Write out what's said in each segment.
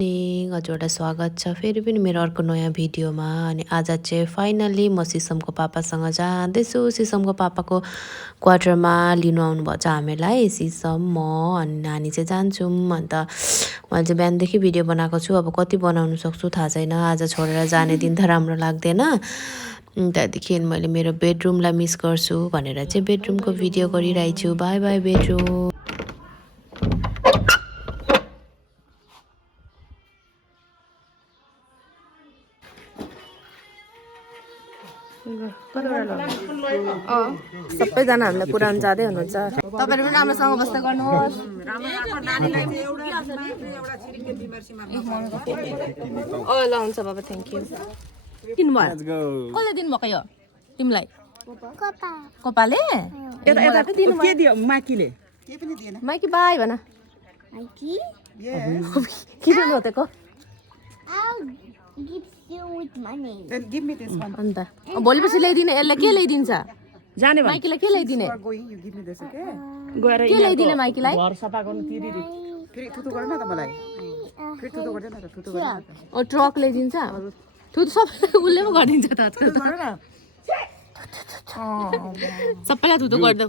हजुरलाई स्वागत छ फेरि पनि मेरो अर्को नयाँ भिडियोमा। अनि आज चाहिँ फाइनली म सिसमको पापासँग जाँदैछु। सिसमको पापाको क्वार्टरमा लिनु आउनुभएको छ हामीलाई। सिसम म अनि नानी चाहिँ जान्छौँ। अन्त मैले चाहिँ बिहानदेखि भिडियो बनाएको छु, अब कति बनाउनु सक्छु थाहा छैन। आज छोडेर जाने दिन त राम्रो लाग्दैन। त्यहाँदेखि मैले मेरो बेडरुमलाई मिस गर्छु भनेर चाहिँ बेडरुमको भिडियो गरिरहेको छु। By by bedroom. सबैजना हामीलाई पुरानो जाँदै हुनुहुन्छ। तपाईँहरू पनि राम्रोसँग बस्दै गर्नुहोस्। ल हुन्छ बाबा, थ्याङ्क यू। किन्नुभयो कसले दिनुभएको यो तिमीलाई? कोपाले माइकी बाई भन। के दिनुभएको? अन्त भोलि पछि ल्याइदिने। यसलाई के ल्याइदिन्छ? जाने माइकीलाई के ल्याइदिने? के ल्याइदिने माइकीलाई? ट्रक ल्याइदिन्छ। थुतु सबै उसले पो गरिदिन्छ त आजकल त। सबैलाई थुतु गरिदेऊ।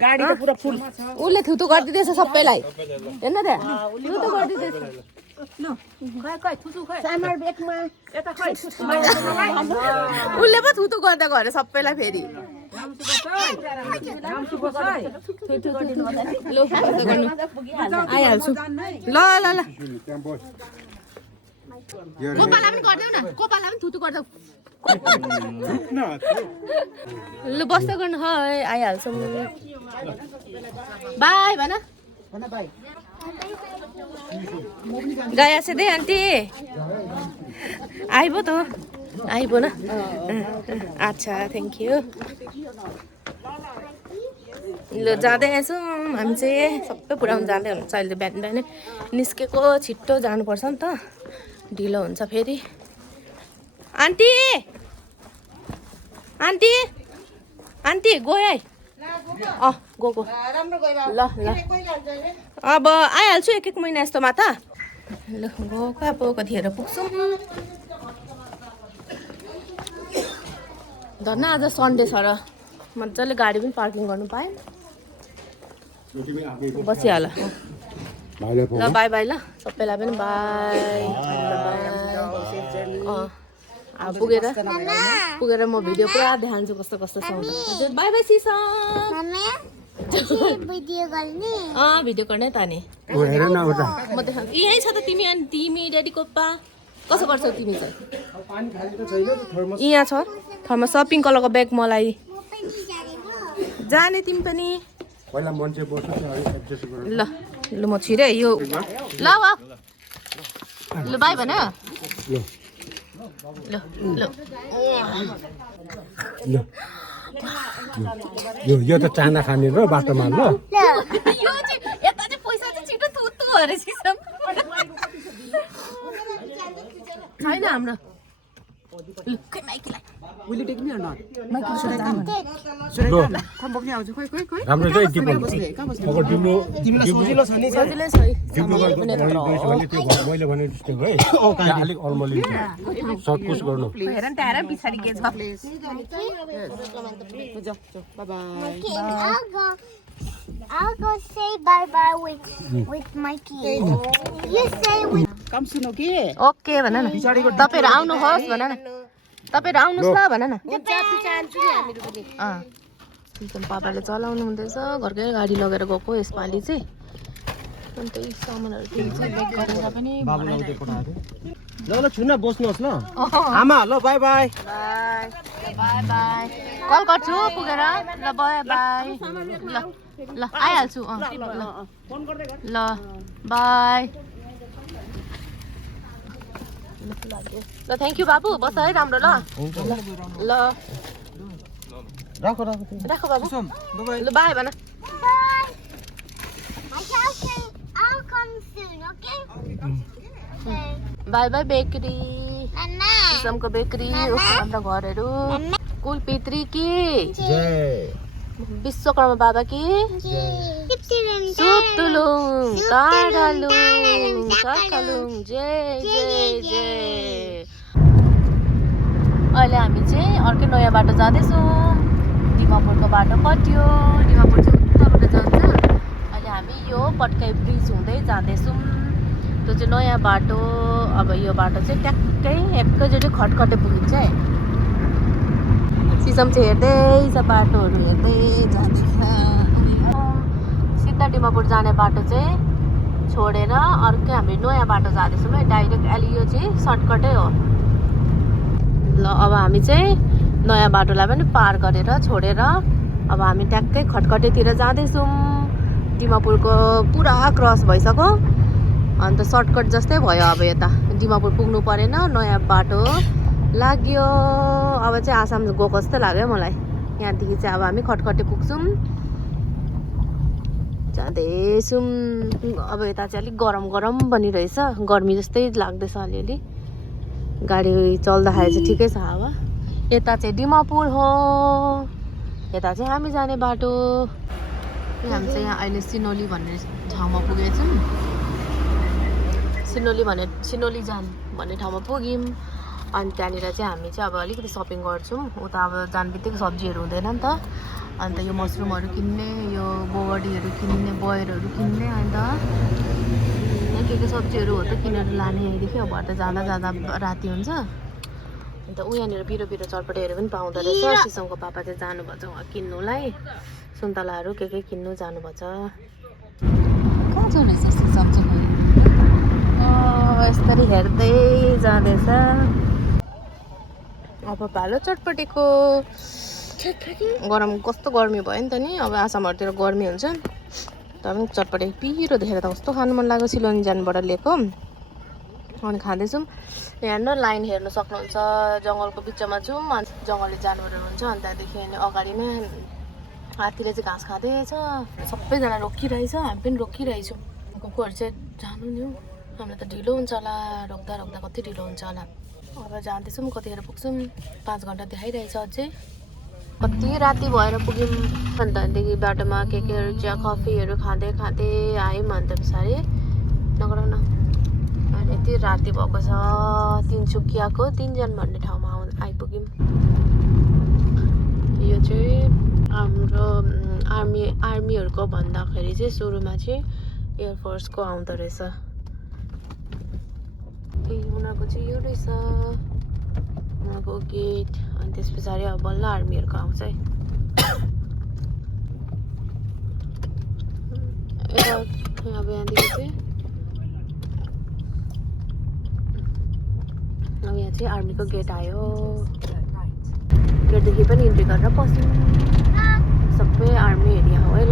गाडी त पुरा फुल। उसले थुतु गरिदिँदैछ सबैलाई। हेर्न त थुतु गरिदिँदैछ। उसले पो थुतु गर्दा गरे सबैलाई फेरि। आइहाल्छु। ल ल ल कोपालाई पनि गरिदेऊ न। कोपालाई पनि थुतु गरिदेऊ। ल बस्दै गर्नु। है आइहाल्छौँ। बाई भन। गया से दे आन्टी। आइबो त आइबो न। अच्छा थ्याङ्क यू। ल जाँदैछौँ हामी चाहिँ। सबै पुऱ्याउनु जाँदै हुनुहुन्छ। अहिले बिहान बिहानै निस्केको, छिट्टो जानुपर्छ नि त, ढिलो हुन्छ फेरि। आन्टी आन्टी आन्टी गयो है। गएको ल ल अब आइहाल्छु 1-1 महिना यस्तोमा त। ल गएको अब कतिखेर पुग्छौँ। धन्न आज सन्डे छ र मजाले गाडी पनि पार्किङ गर्नु पाएँ। बसिहाल। ल बाई बाई। ल सबैलाई पनि बाई। पुगेर म भिडियो पुरा देखाउँछु कस्तो कस्तो छ। By by sesame. भिडियो गर्ने त नि। म देखाउँछु। यहीँ छ त तिमी अनि तिमी ड्याडी कोपा। कसो गर्छौ तिमी चाहिँ? यहाँ छ थर्मा पिङ्क कलरको ब्याग। मलाई जाने तिमी पनि। ल ल म छिरै यो। ल ल बाई भन। ल ल यो त चाना खाने र बाटोमा। ल यता चाहिँ पैसा चाहिँ छिटो थुत्तु अरे सिसम छैन हाम्रो। राम्रो चाहिँ मैले भने जस्तो है अलिक अल्मली सटपुस गर्नु। I'll go say bye-bye with Mikey. You say with... Come soon, okay? Okay भन न। तपाईहरु आउनुहोस् भन न। तपाईहरु आउनुहोस् ल भन न। सिसम पापाले चलाउनु हुँदैछ। घरकै गाडी लगेर गएको यसपालि चाहिँ। अन्त यी सामानहरु किन्छ ब्याग गरेर पनि ल ल छुन बस्नुहोस् ल आमा। ल बाई बाई। Bye bye. कल गर्छु पुगेर। ल बाई बाई। ल ल आइहाल्छु। ल बाई। ल थ्याङ्क यू बाबु। बस है राम्रो। ल ल राखो राखो राखो बाबु। ल बाई भन। I'll come soon, okay? Bye bye bakery. सिसमको बेकरी। हाम्रो घरहरू कुल पितृ की। विश्वकर्मा बाबा की। सुतुलुङ ताडालुङ सखालुङ जय जय जय। अहिले हामी चाहिँ अर्कै नयाँ बाटो जाँदैछौँ। दिमापुरको बाटो कट्यो, दिमापुर चाहिँ उताबाट जान्छ। अहिले हामी यो पट्काई ब्रिज हुँदै जाँदैछौँ। त्यो चाहिँ नयाँ बाटो। अब यो बाटो चाहिँ ट्याक्कै एकैचोटि खटखटे पुगिन्छ है। सिसम चाहिँ हेर्दै छ, बाटोहरू हेर्दै जाँदैछ। सिधा दिमापुर जाने बाटो चाहिँ छोडेर अर्कै हामी नयाँ बाटो जाँदैछौँ है। डाइरेक्ट अहिले यो चाहिँ सर्टकटै हो। ल अब हामी चाहिँ नयाँ बाटोलाई पनि पार गरेर छोडेर अब हामी ट्याक्कै खटखटेतिर जाँदैछौँ। दिमापुरको पुरा क्रस भइसक्यो, अन्त सर्टकट जस्तै भयो। अब यता दिमापुर पुग्नु परेन, नयाँ बाटो लाग्यो। अब चाहिँ आसाम गएको जस्तो लाग्यो मलाई। यहाँदेखि चाहिँ अब हामी खटखटे पुग्छौँ, जाँदैछौँ। अब यता चाहिँ अलिक गरम गरम पनि रहेछ, गर्मी जस्तै लाग्दैछ अलिअलि। गाडी चल्दाखेरि चाहिँ ठिकै छ हावा। यता चाहिँ दिमापुर हो, यता चाहिँ हामी जाने बाटो। हामी चाहिँ यहाँ अहिले सिनोली भन्ने ठाउँमा पुगेछौँ। सिनोली भन्ने ठाउँमा पुग्यौँ। अनि त्यहाँनिर चाहिँ हामी चाहिँ अब अलिकति सपिङ गर्छौँ। उता अब जाने बित्तिकै सब्जीहरू हुँदैन नि त, अन्त यो मसरुमहरू किन्ने, यो बोगडीहरू किन्ने, बयरहरू किन्ने, अन्त के सब्जीहरू हो त किनेर लाने यहीँदेखि। अब त जाँदा जाँदा राति हुन्छ। अन्त यहाँनिर पिरो पिरो चटपटेहरू पनि पाउँदो रहेछ। सिसमको पापा चाहिँ जानुभएको छ उहाँ किन्नुलाई, सुन्तलाहरू के किन्नु जानुभएको छ। कहाँ जाने सिसम चाहिँ यसरी हेर्दै जाँदैछ। अब भालो चटपटेको गरम कस्तो गर्मी भयो नि त नि। अब आसामहरूतिर गर्मी हुन्छ, तर पनि चटपटे पिरो देखेर त कस्तो खानु मन लाग्यो। सिलोन्जानबाट ल्याएको अनि खाँदैछौँ। हेर्नु लाइन हेर्नु सक्नुहुन्छ, जङ्गलको बिचमा छौँ। अन्त जङ्गली जानवरहरू हुन्छ, अन्त त्यहाँदेखि अगाडि नै हात्तीले चाहिँ घाँस खाँदैछ। सबैजना रोकिरहेछ, हामी पनि रोकिरहेछौँ। कोकोहरू चाहिँ जानु नि हौ, हामीलाई त ढिलो हुन्छ होला। रोक्दा रोक्दा कति ढिलो हुन्छ होला। अब जाँदैछौँ, कतिखेर पुग्छौँ, 5 घन्टा देखाइरहेछ अझै। कति राति भएर पुग्यौँ। अन्त त्यहाँदेखि बाटोमा केहरू चिया कफीहरू खाँदै खाँदै आयौँ। अन्त पछाडि नगर न अहिले यति राति भएको छ। तिनसुकियाको तिनजन भन्ने ठाउँमा आइपुग्यौँ। यो चाहिँ हाम्रो आर्मीहरूको भन्दाखेरि चाहिँ सुरुमा चाहिँ एयरफोर्सको आउँदो रहेछ। उनीहरूको चाहिँ यो रहेछ उनीहरूको गेट। अनि त्यस पछाडि अब बल्ल आर्मीहरूको आउँछ है। अब यहाँदेखि चाहिँ अब यहाँ चाहिँ आर्मीको गेट आयो। गेटदेखि पनि इन्ट्री गरेर पस्यौँ। सबै आर्मी एरिया हो है। ल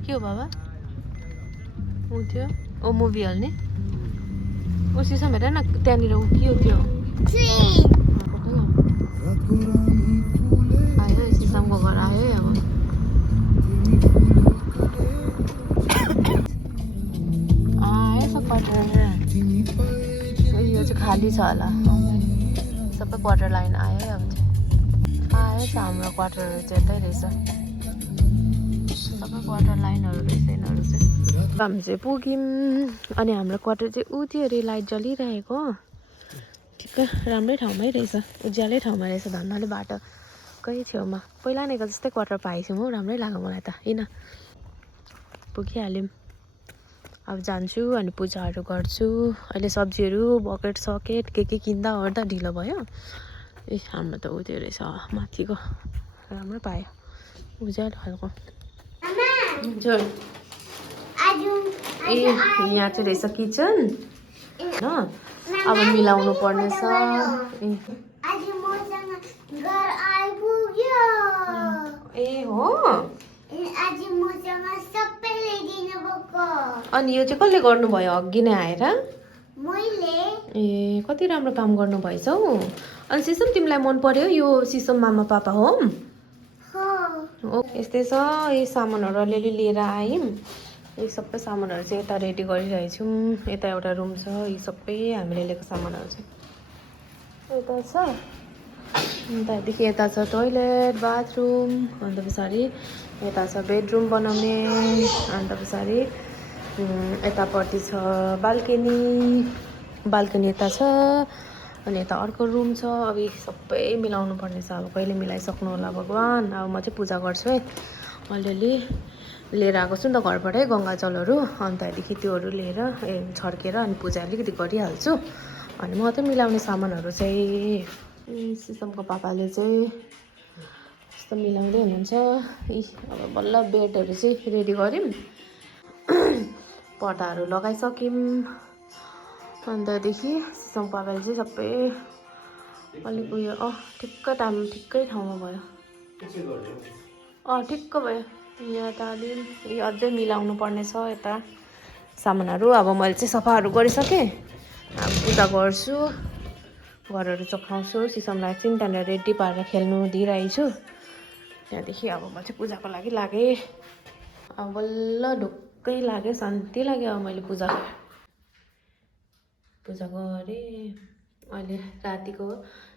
के हो बाबा? ऊ थियो ओ मुभी हाल्ने ऊ सिसम हेर न त्यहाँनिर। ऊ के हो त्यो आयो सिसमको घर आयो है। अब आएछ क्वार्टर। यो चाहिँ खाली छ होला, सबै क्वार्टर लाइन आयो है। अब चाहिँ आएछ हाम्रो क्वार्टरहरू चाहिँ यतै रहेछ। सबै क्वार्टर लाइनहरू रहेछ यिनीहरू चाहिँ। हामी चाहिँ पुग्यौँ। अनि हाम्रो क्वार्टर चाहिँ ऊ त्यो अरे लाइट जलिरहेको ठिक्क राम्रै ठाउँमै रहेछ, उज्यालै ठाउँमा रहेछ। धन्नाले बाटोकै छेउमा पहिला नैको जस्तै क्वार्टर पाएछौँ हौ। राम्रै लाग्यो मलाई त। किन पुगिहाल्यौँ। अब जान्छु अनि पूजाहरू गर्छु। अहिले सब्जीहरू बकेट सकेट के किन्दा ओर्दा ढिलो भयो। ए हाम्रो त ऊ त्यो रहेछ माथिको, राम्रै पायो उज्यालो खालको। ए यहाँ चाहिँ रहेछ किचन होइन। अब मिलाउनु पर्नेछ। ए हो। अनि यो चाहिँ कसले गर्नुभयो अघि नै आएर? ए कति राम्रो काम गर्नुभएछ हौ। अनि सिसम तिमीलाई मन पर्यो यो सिसम मामा पापा हो? यस्तै छ यी सामानहरू अलिअलि लिएर आयौँ यी सबै सामानहरू चाहिँ यता रेडी गरिरहेछौँ यता एउटा रुम छ यी सबै हामीले लिएको सामानहरू चाहिँ यता छ अनि त्यहाँदेखि यता छ टोइलेट बाथरुम अन्त पछाडि यता छ बेडरुम बनाउने अन्त पछाडि यतापट्टि छ बाल्कनी यता छ अनि यता अर्को रुम छ अब यी सबै मिलाउनु पर्ने छ अब कहिले मिलाइसक्नु होला भगवान् अब म चाहिँ पूजा गर्छु है अलिअलि लिएर आएको छु नि त घरबाटै गङ्गाजलहरू अनि त्यहाँदेखि त्योहरू लिएर छर्केर अनि पूजा अलिकति गरिहाल्छु अनि म चाहिँ मिलाउने सामानहरू चाहिँ सिसमको पापाले चाहिँ यस्तो मिलाउँदै हुनुहुन्छ अब बल्ल बेडहरू चाहिँ रेडी गऱ्यौँ पर्दाहरू लगाइसक्यौँ अनि त्यहाँदेखि सिसम पापाले चाहिँ सबै अलिक उयो ठिक्कै ठाउँमा भयो ठिक्क भयो यहाँ त अलि अझै मिलाउनु पर्ने छ यता सामानहरू अब मैले चाहिँ सफाहरू गरिसकेँ अब पूजा गर्छु घरहरू चखाउँछु सिसमलाई चाहिँ त्यहाँनिर रेडी पारेर खेल्नु दिइरहेको छु त्यहाँदेखि अब म चाहिँ पूजाको लागि लागेँ अब बल्ल ढुक्कै लाग्यो शान्ति लाग्यो अब मैले पूजा गरेँ अहिले रातिको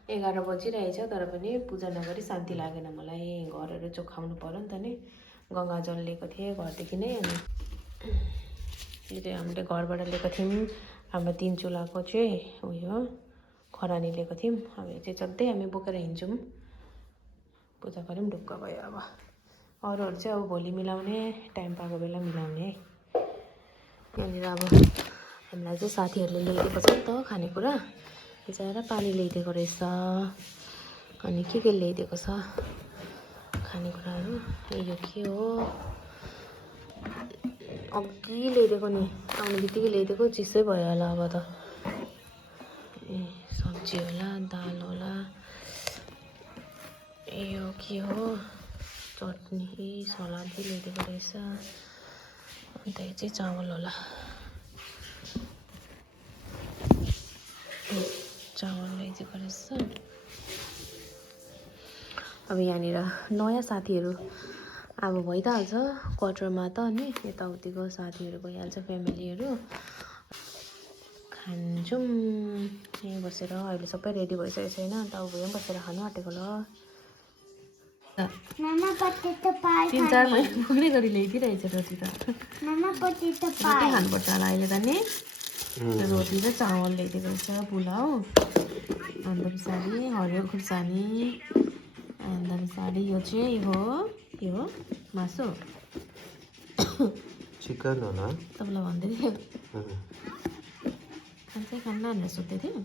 11 बजिरहेछ तर पनि पूजा नगरी शान्ति लागेन मलाई घरहरू चोखाउनु पर्यो नि त नि गङ्गाजल लिएको थिएँ घरदेखि नै अनि यो चाहिँ हामीले घरबाट लिएको थियौँ हाम्रो 3 चुलाको चाहिँ उयो खरानी लिएको थियौँ अब यो चाहिँ सधैँ हामी बोकेर हिँड्छौँ पूजा गऱ्यौँ ढुक्क भयो अब अरूहरू चाहिँ अब भोलि मिलाउने टाइम पाएको बेला मिलाउने यहाँनिर अब हामीलाई चाहिँ साथीहरूले ल्याइदिएको छ नि त खानेकुरा बिचरा पानी ल्याइदिएको रहेछ अनि के ल्याइदिएको छ खानेकुराहरू यो के हो अघि ल्याइदिएको नि आउने बित्तिकै ल्याइदिएको चिसै भयो होला अब त सब्जी होला दाल होला यो के हो चटनी सलाद ल्याइदिएको रहेछ अन्त यो चाहिँ चामल होला चामल ल्याइदिएको रहेछ अब यहाँनिर नयाँ साथीहरू अब भइ त हाल्छ क्वार्टरमा त अनि यताउतिको साथीहरू भइहाल्छ फ्यामिलीहरू खान्छौँ यहीँ बसेर अहिले सबै रेडी भइसकेको छैन अन्त अब यहाँ बसेर खानु आँटेको ल 3-4 महिना पुग्ने गरी ल्याइदिइरहेछ रोटी त रोटी खानुपर्छ होला अहिले त नि रोटी र चामल ल्याइदिएको रहेछ पुलाउ अन्त पछाडि हरियो खुर्सानी अन्त पछाडि यो चाहिँ हो के हो मासु चिकन होला तपाईँलाई भन्दै थियो खान्छ खान्न भनेर सोध्दै थियो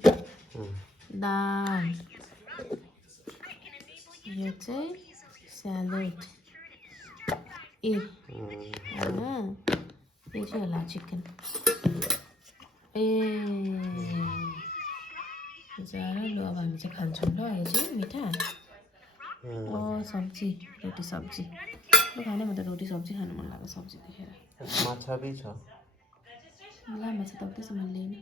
दाल यो चाहिँ स्यालेड होला यो चाहिँ होला चिकन जरा लु अब हामी चाहिँ खान्छौँ ल यो चाहिँ मिठा सब्जी रोटी सब्जी खाने म त रोटी सब्जी खानु मन लाग्यो सब्जी देखेर माछा भी छ ल माछा त त्यसो मैले लिएन